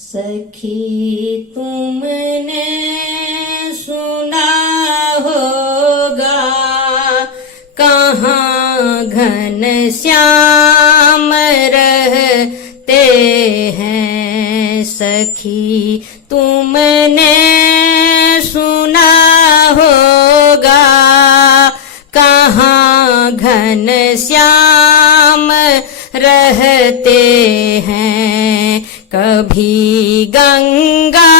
सखी तुमने सुना होगा कहाँ घन श्याम रहते हैं। सखी तुमने सुना होगा कहाँ घन श्याम रहते हैं। कभी गंगा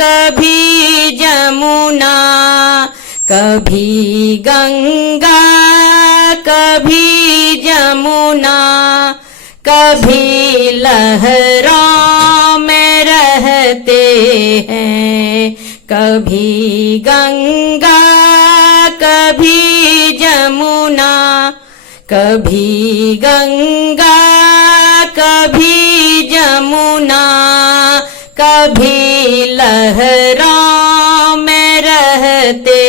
कभी जमुना, कभी गंगा कभी जमुना, कभी लहरों में रहते हैं। कभी गंगा कभी जमुना, कभी गंगा कभी जमुना, कभी लहरों में रहते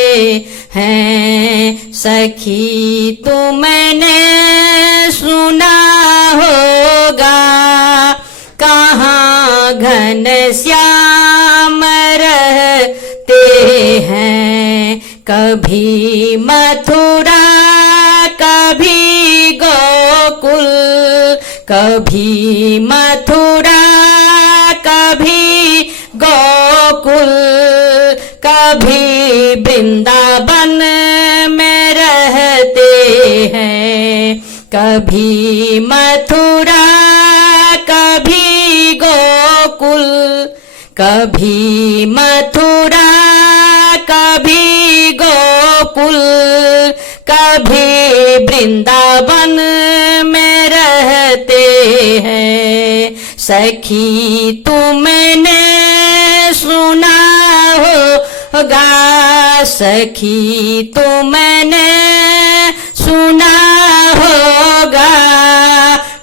हैं। सखी तुमने सुना होगा कहाँ घन श्याम रहते हैं। कभी मथुरा कभी गोकुल, कभी मथुरा कभी गोकुल, कभी वृंदावन में रहते हैं। कभी मथुरा कभी गोकुल, कभी मथुरा कभी गोकुल, कभी वृंदावन में रहते हैं। सखी तुमने सुना होगा, सखी तुमने सुना होगा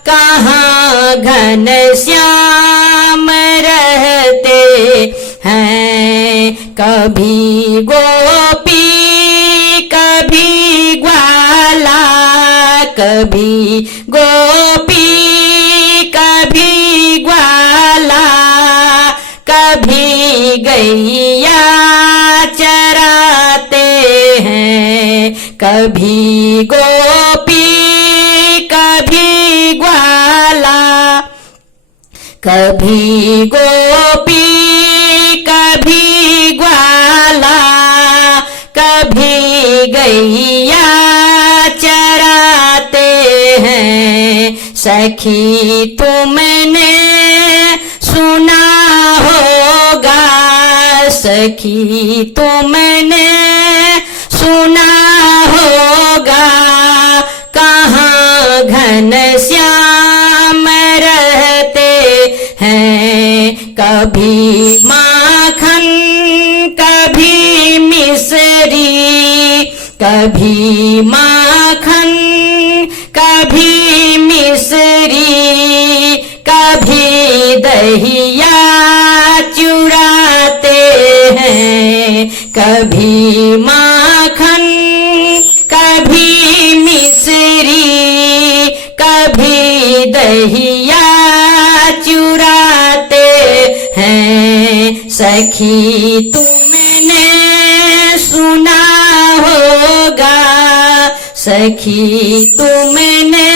कहाँ घन श्याम रहते हैं। कभी गोपी कभी ग्वाला, कभी गोपी कभी ग्वाला, कभी गैया चराते हैं। कभी गोपी कभी ग्वाला, कभी गोपी कभी ग्वाला, कभी गैया चराते हैं। सखी तुमने सुना होगा, सखी तुमने सुना होगा कहाँ घन श्याम रहते हैं। कभी माखन कभी मिश्री, कभी माखन कभी मिश्री, कभी दहिया चुराते हैं। कभी माखन कभी मिश्री, कभी दहिया चुराते हैं। सखी तुमने सुना होगा, सखी तुमने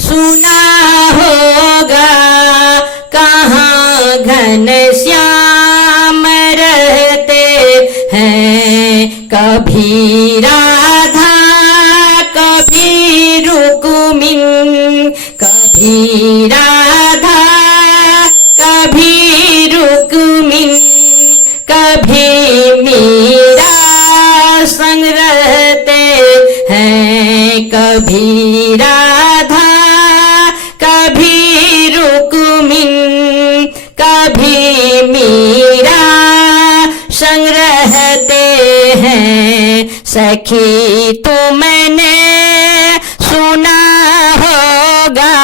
सुना होगा कहाँ घन श्याम रहते हैं। कभी राधा कभी रुक्मिन, कभी राधा कभी रुक्मिन, कभी मीरा संग रहते हैं। कभी राधा कभी रुक्मिन, कभी मीरा संग रहते हैं। सखी तुमने सुना होगा,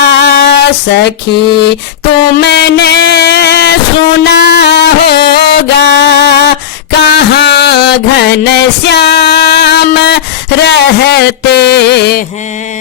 सखी तुमने सुना होगा कहाँ घन श्याम रहते हैं।